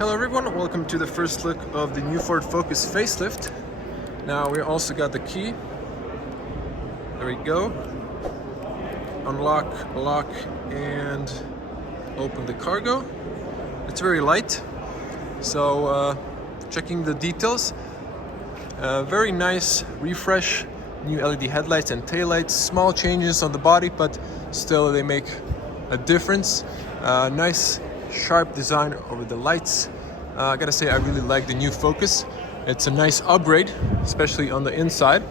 Hello everyone, welcome to the first look of the new Ford Focus facelift. Now we also got the key. There we go. Unlock, lock, and open the cargo. It's very light. So checking the details. Very nice refresh, new LED headlights and taillights. Small changes on the body, but still they make a difference. Nice sharp design over the lights. I gotta say I really like the new Focus. It's a nice upgrade, especially on the inside.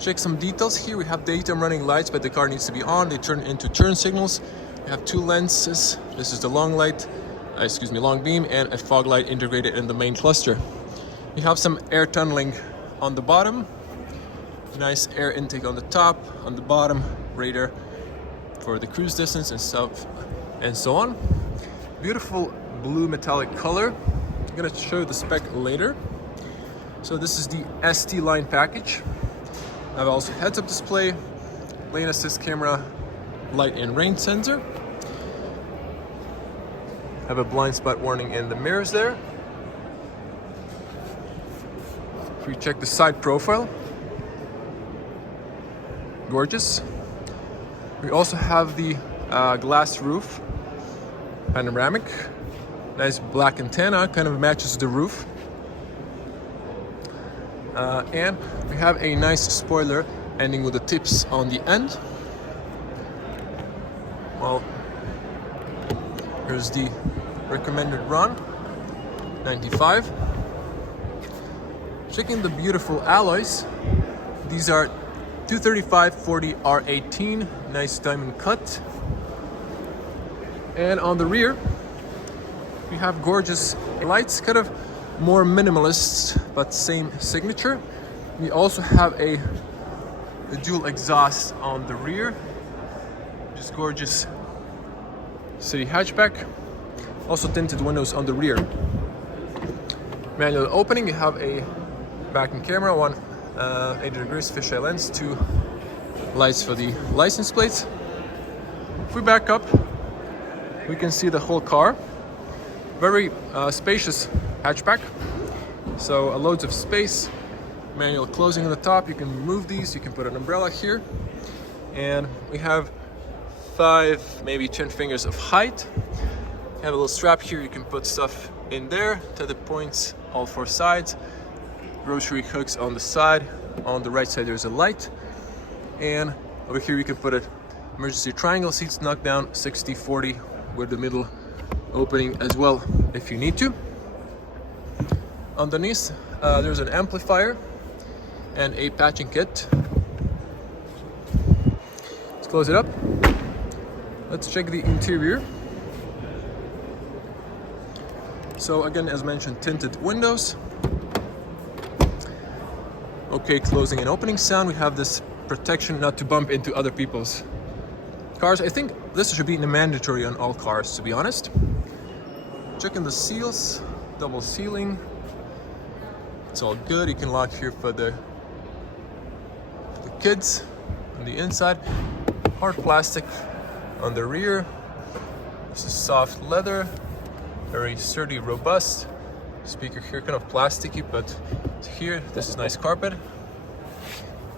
Check some details here. We have daytime running lights, but the car needs to be on. They turn into turn signals. We have two lenses. This is the long beam, and a fog light integrated in the main cluster. We have some air tunneling on the bottom. Nice air intake on the top, on the bottom, radar for the cruise distance and stuff, and so on. Beautiful blue metallic color. I'm gonna show you the spec later. So this is the ST line package. I have also heads-up display, lane assist camera, light and rain sensor. Have a blind spot warning in the mirrors there. If we check the side profile, gorgeous. We also have the glass roof, panoramic, nice black antenna, kind of matches the roof. And we have a nice spoiler ending with the tips on the end. Well, here's the recommended run, 95. Checking the beautiful alloys. These are 235/40 R18, nice diamond cut. And on the rear, we have gorgeous lights, kind of more minimalist, but same signature. We also have a dual exhaust on the rear, just gorgeous city hatchback. Also tinted windows on the rear. Manual opening, you have a backing camera, 180 degrees fisheye lens, two lights for the license plates. If we back up, we can see the whole car. Very spacious hatchback, so loads of space. Manual closing on the top. You can remove these, you can put an umbrella here, and we have 5, maybe 10 fingers of height. You have a little strap here, you can put stuff in there. Tethered points, all 4 sides. Grocery hooks on the side. On the right side there's a light, and over here you can put an emergency triangle. Seats knocked down 60/40 with the middle opening as well if you need to. Underneath there's an amplifier and a patching kit. Let's close it up. Let's check the interior. So again, as mentioned, tinted windows. Okay, closing and opening sound. We have this protection not to bump into other people's cars. I think this should be mandatory on all cars, to be honest. Checking the seals, double sealing. It's all good. You can lock here for the kids on the inside. Hard plastic on the rear. This is soft leather, very sturdy, robust. Speaker here, kind of plasticky, but here, this is nice carpet.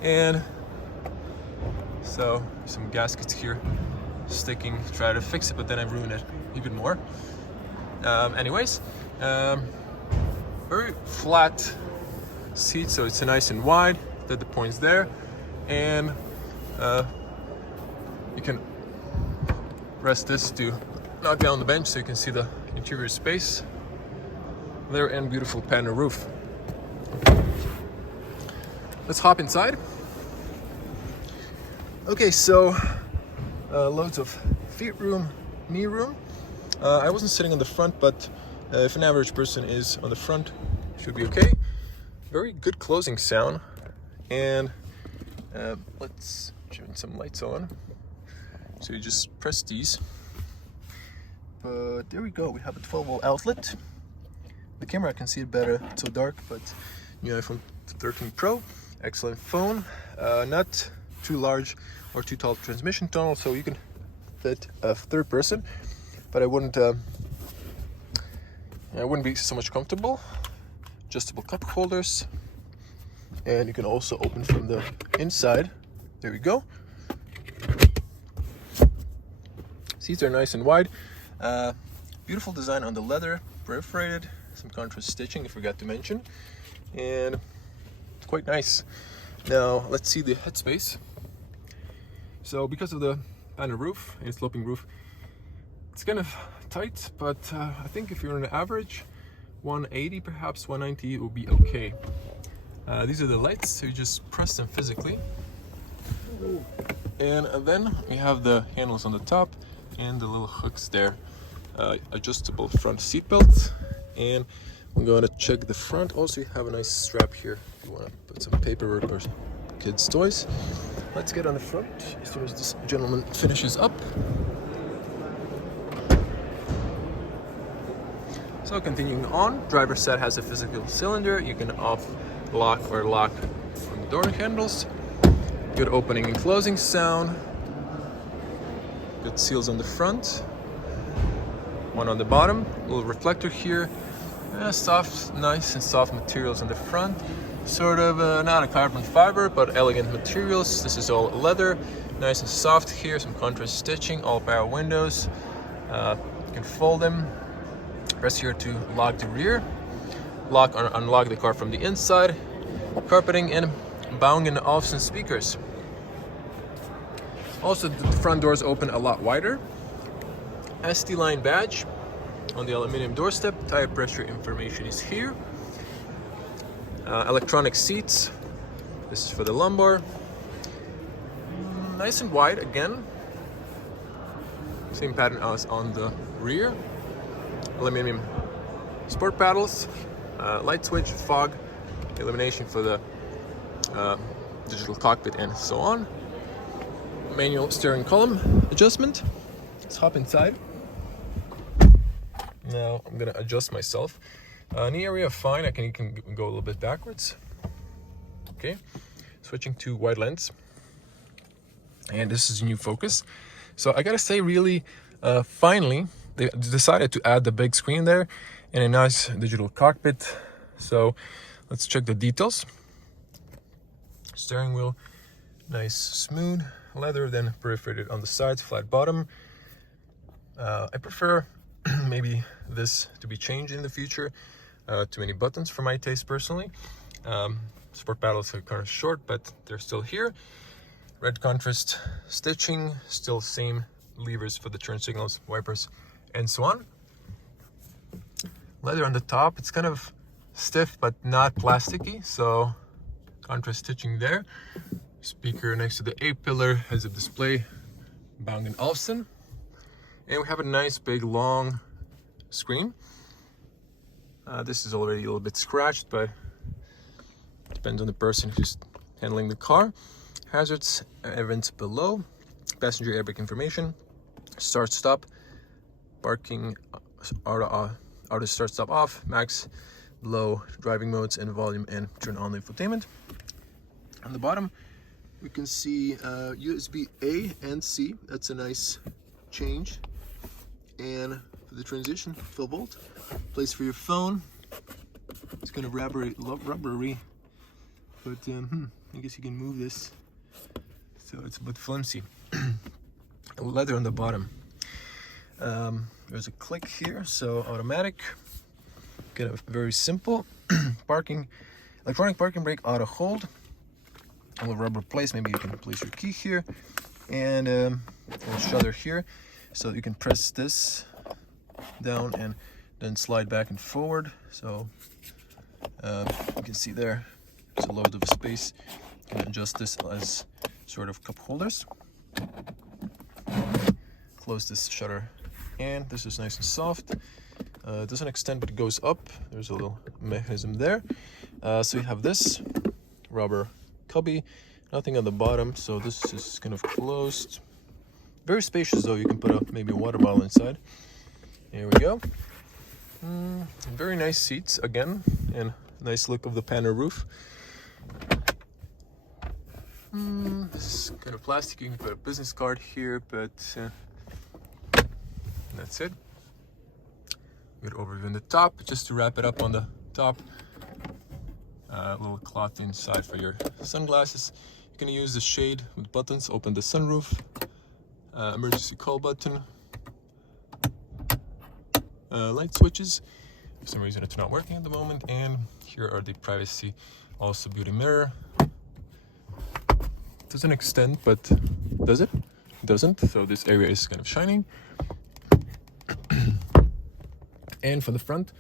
And so some gaskets here sticking. Try to fix it, but then I ruin it even more. Anyways, very flat seat, so it's nice and wide. The points there, and you can rest this to knock down the bench so you can see the interior space there, and beautiful panel roof. Let's hop inside. Okay, so loads of feet room, knee room. I wasn't sitting on the front, but if an average person is on the front, should be okay. Very good closing sound, and let's turn some lights on. So you just press these, but there we go. We have a 12-volt outlet. The camera, I can see it better, it's so dark, but new iPhone 13 Pro, excellent phone. Not too large or too tall transmission tunnel, so you can fit a third person, but I wouldn't it wouldn't be so much comfortable. Adjustable cup holders, and you can also open from the inside. There we go. Seats are nice and wide. Beautiful design on the leather, perforated, some contrast stitching I forgot to mention, and it's quite nice. Now let's see the headspace. So because of the panel roof and sloping roof, it's kind of tight, but I think if you're on an average 180, perhaps 190, it will be okay. These are the lights, so you just press them physically. And then we have the handles on the top and the little hooks there. Adjustable front seat belts. And I'm going to check the front. Also, you have a nice strap here if you want to put some paperwork or kids' toys. Let's get on the front as soon as this gentleman finishes up. So continuing on, driver's side has a physical cylinder. You can lock or lock from the door handles. Good opening and closing sound. Good seals on the front. One on the bottom. Little reflector here. Soft, nice and soft materials on the front. Sort of not a carbon fiber, but elegant materials. This is all leather. Nice and soft here. Some contrast stitching. All power windows. You can fold them. Press here to lock the rear, lock or unlock the car from the inside, carpeting and Bang & Olufsen speakers. Also, the front doors open a lot wider. ST line badge on the aluminum doorstep. Tire pressure information is here. Electronic seats. This is for the lumbar. Nice and wide again. Same pattern as on the rear. Aluminum sport paddles, light switch, fog, illumination for the digital cockpit and so on. Manual steering column adjustment. Let's hop inside. Now I'm gonna adjust myself. Knee area fine. I can go a little bit backwards. Okay, switching to wide lens, and this is a new Focus. So I gotta say, really, finally, they decided to add the big screen there and a nice digital cockpit. So let's check the details. Steering wheel, nice smooth leather, then perforated on the sides, flat bottom. I prefer maybe this to be changed in the future. Too many buttons for my taste personally. Sport paddles are kind of short, but they're still here. Red contrast stitching, still same levers for the turn signals, wipers, and so on. Leather on the top, it's kind of stiff but not plasticky, so contrast stitching there. Speaker next to the A-pillar, heads-up display, Bang & Olufsen. And we have a nice big long screen. This is already a little bit scratched, but depends on the person who's handling the car. Hazards, events below, passenger airbag information, start stop, parking, auto start stop off, max, low driving modes, and volume and turn on the infotainment. On the bottom we can see USB A and C. That's a nice change. And for the transition, 12 volt, place for your phone. It's kind of rubbery, but I guess you can move this, so it's a bit flimsy. Leather on the bottom. There's a click here, so automatic. Get a very simple parking, electronic parking brake, auto hold. A little rubber place, maybe you can place your key here, and a little shutter here, so you can press this down and then slide back and forward. So you can see there's a load of space. You can adjust this as sort of cup holders. Close this shutter, and this is nice and soft. It doesn't extend, but it goes up. There's a little mechanism there. So you have this rubber cubby, nothing on the bottom, so this is kind of closed. Very spacious though. You can put maybe a water bottle inside. Here we go. Very nice seats again, and nice look of the panel roof. This is kind of plastic. You can put a business card here, but that's it. Good overview on the top. Just to wrap it up on the top, little cloth inside for your sunglasses. You can use the shade with buttons. Open the sunroof, emergency call button, light switches. For some reason it's not working at the moment. And here are the privacy, also beauty mirror. Doesn't extend, but does it? It doesn't. So this area is kind of shining. And for the front,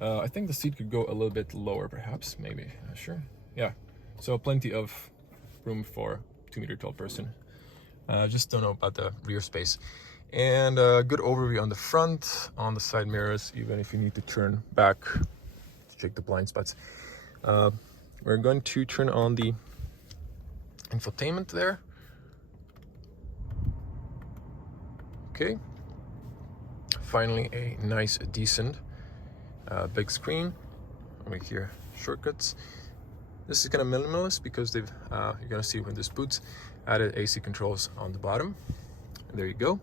I think the seat could go a little bit lower, perhaps, maybe. Not sure. Yeah. So plenty of room for 2-meter tall person. Just don't know about the rear space. And good overview on the front, on the side mirrors, even if you need to turn back to check the blind spots. We're going to turn on the infotainment there. Okay. Finally, a nice, decent big screen. Over here, shortcuts. This is kind of minimalist because they've, you're gonna see when this boots, added AC controls on the bottom. And there you go.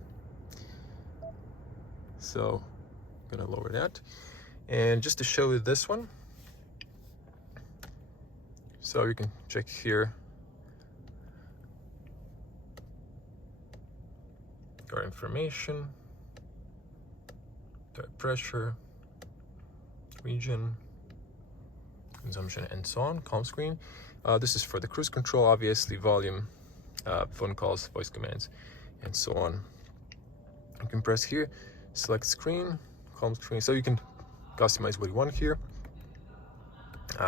So, I'm gonna lower that. And just to show you this one, so you can check here your information, tire pressure, region, consumption, and so on. Calm screen. This is for the cruise control, obviously, volume, phone calls, voice commands, and so on. You can press here, select screen, calm screen, so you can customize what you want here.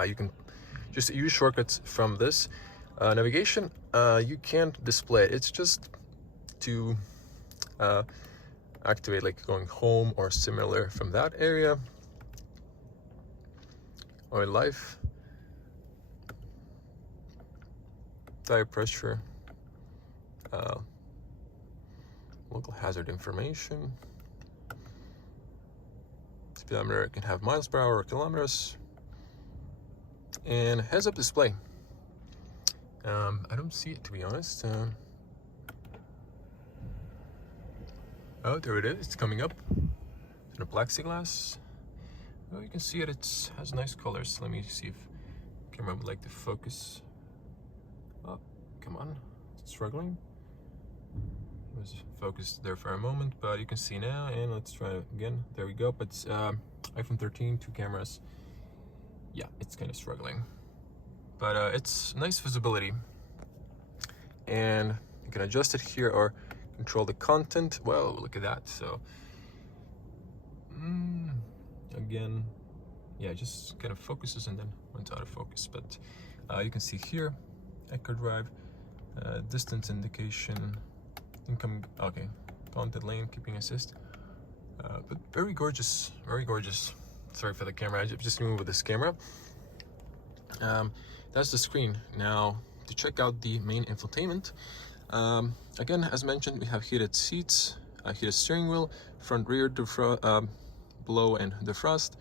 You can just use shortcuts from this. Navigation, you can't display it. It's just to activate, like going home or similar from that area. Oil life, tire pressure, local hazard information, speedometer can have miles per hour or kilometers, and heads-up display. I don't see it, to be honest. Oh, there it is. It's coming up. It's in a plexiglass. Oh, you can see it. It has nice colors. Let me see if the camera would like to focus. Oh, come on. It's struggling. It was focused there for a moment, but you can see now. And let's try it again. There we go. But it's iPhone 13, 2 cameras. Yeah, it's kind of struggling. But it's nice visibility. And you can adjust it here or control the content. Well, look at that. So again, yeah, just kind of focuses and then went out of focus. But you can see here, Echo Drive, distance indication, income, okay, content lane, keeping assist. But very gorgeous, very gorgeous. Sorry for the camera, I just moved with this camera. That's the screen. Now, to check out the main infotainment, again, as mentioned, we have heated seats, heated steering wheel, front rear blow and defrost,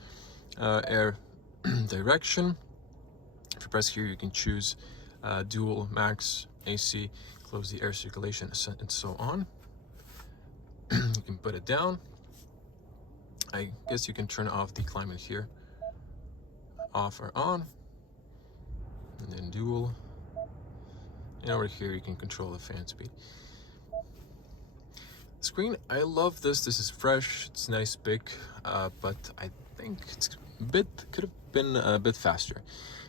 air direction. If you press here, you can choose dual, max, AC, close the air circulation, and so on. You can put it down. I guess you can turn off the climate here, off or on, and then dual. And over here, you can control the fan speed. Screen, I love this. This is fresh. It's nice, big, but I think it's could have been a bit faster.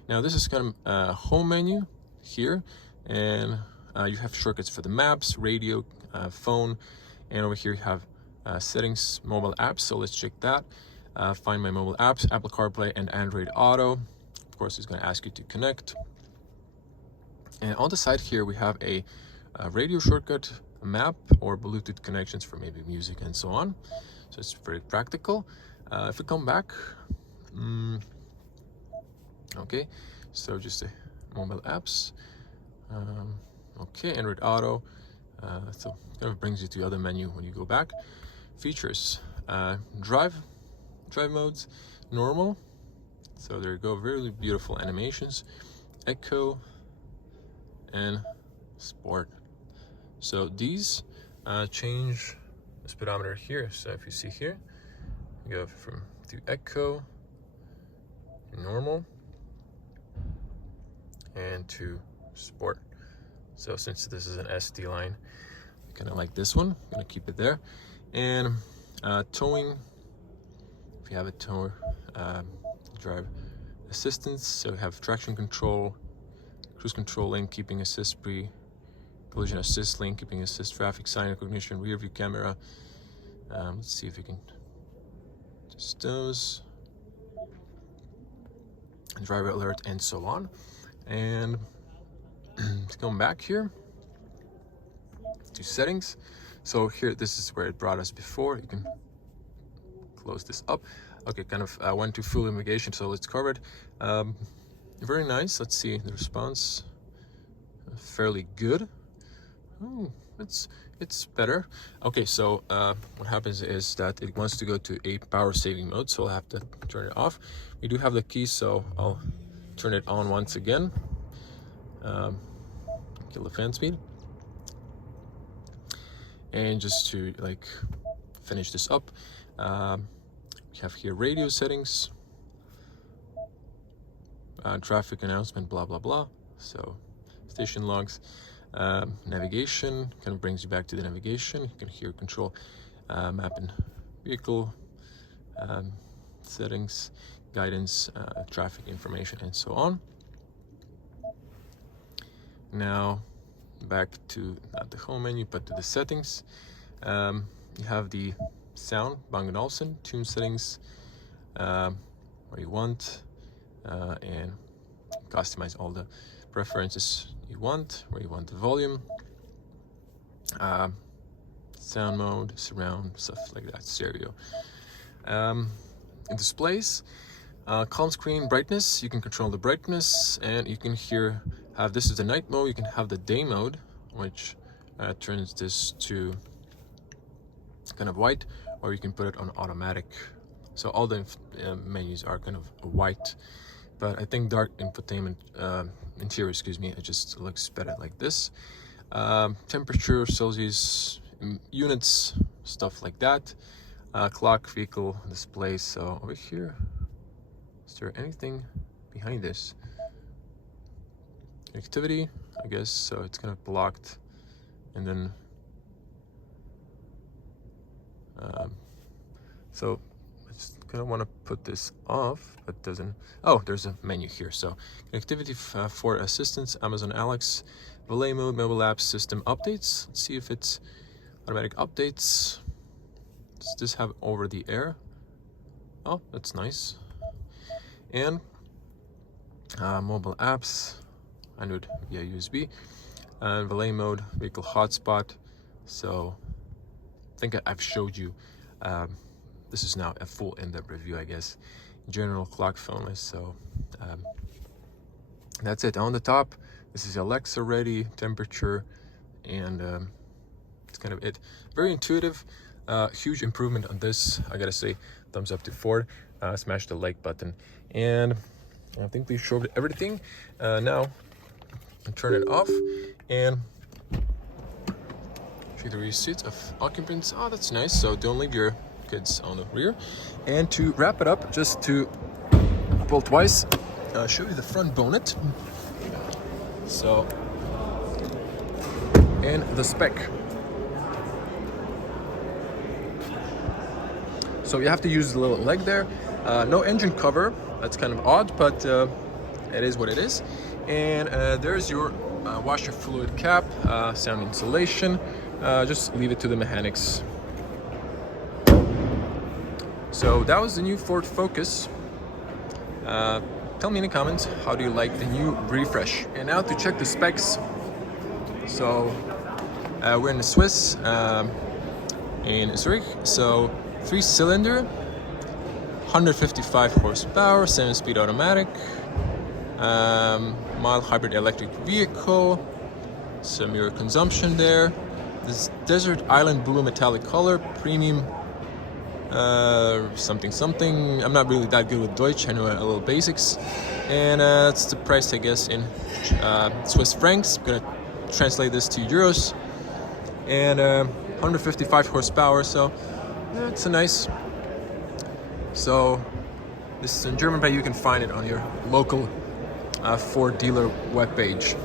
Now, this is kind of a home menu here, and you have shortcuts for the maps, radio, phone, and over here you have settings, mobile apps. So let's check that. Find my mobile apps, Apple CarPlay, and Android Auto. Of course, it's going to ask you to connect. And on the side here, we have a radio shortcut, a map, or Bluetooth connections for maybe music and so on. So it's very practical. If we come back, okay, so just the mobile apps. Okay, Android Auto. So kind of brings you to the other menu when you go back. Features, drive modes, normal. So there you go, really beautiful animations. Echo and sport. So these change the speedometer here. So if you see here, You go to Eco, normal, and to Sport. So since this is an SD line, I kind of like this one. I'm gonna keep it there. And towing, if you have a tow, drive assistance, so we have traction control, cruise control lane, keeping assist, collision assist, lane keeping assist, traffic sign recognition, rear view camera. Let's see if we can just those, driver alert, and so on. And let's come back here to settings. So here, this is where it brought us before. You can close this up. Okay, kind of went to full navigation, so it's covered. Very nice. Let's see the response. Fairly good. Oh, it's better. Okay, so what happens is that it wants to go to a power saving mode, so I'll have to turn it off. We do have the key, so I'll turn it on once again. Kill the fan speed. And just to like finish this up, we have here radio settings, traffic announcement, blah blah blah. So station logs, navigation kind of brings you back to the navigation. You can here control map and vehicle settings, guidance, traffic information, and so on. Now back to not the home menu but to the settings. You have the sound, Bang & Olufsen, tune settings, where you want, and customize all the preferences you want, where you want the volume, sound mode, surround, stuff like that, stereo. In displays, calm screen brightness, you can control the brightness, and you can here have, this is the night mode, you can have the day mode, which turns this to kind of white, or you can put it on automatic. So all the menus are kind of white, but I think dark infotainment interior, excuse me, it just looks better like this. Temperature, Celsius, units, stuff like that. Clock, vehicle, display. So over here, is there anything behind this? Activity, I guess, so it's kind of blocked, and then so I just kind of want to put this off, but doesn't. Oh, there's a menu here. So connectivity for assistance, Amazon Alex, Valet mode, mobile apps, system updates. Let's see if it's automatic updates. Does this have over the air? Oh, that's nice. And mobile apps, Android via USB, and Valet mode, vehicle hotspot. So I think I've showed you. This is now a full in-depth review, I guess. General clock, phone list. So that's it. On the top, this is Alexa ready, temperature, and it's kind of it. Very intuitive. Huge improvement on this. I gotta say, thumbs up to Ford. Smash the like button, and I think we showed everything. Now I'll turn it off and show the receipts of occupants. Oh, that's nice. So don't leave your kids on the rear. And to wrap it up, just to pull twice, show you the front bonnet. So, and the spec. So you have to use the little leg there. No engine cover. That's kind of odd, but it is what it is. And there's your washer fluid cap, sound insulation. Just leave it to the mechanics. So that was the new Ford Focus. Tell me in the comments, how do you like the new refresh? And now to check the specs. So we're in the Swiss, in Zurich. So 3-cylinder, 155 horsepower, 7-speed automatic, mild hybrid electric vehicle, some your consumption there. This desert island blue metallic color, premium something. I'm not really that good with Deutsch, I know a little basics. And that's the price, I guess, in Swiss francs. I'm gonna translate this to euros. And 155 horsepower, so it's a nice So this is in German, but you can find it on your local Ford dealer webpage.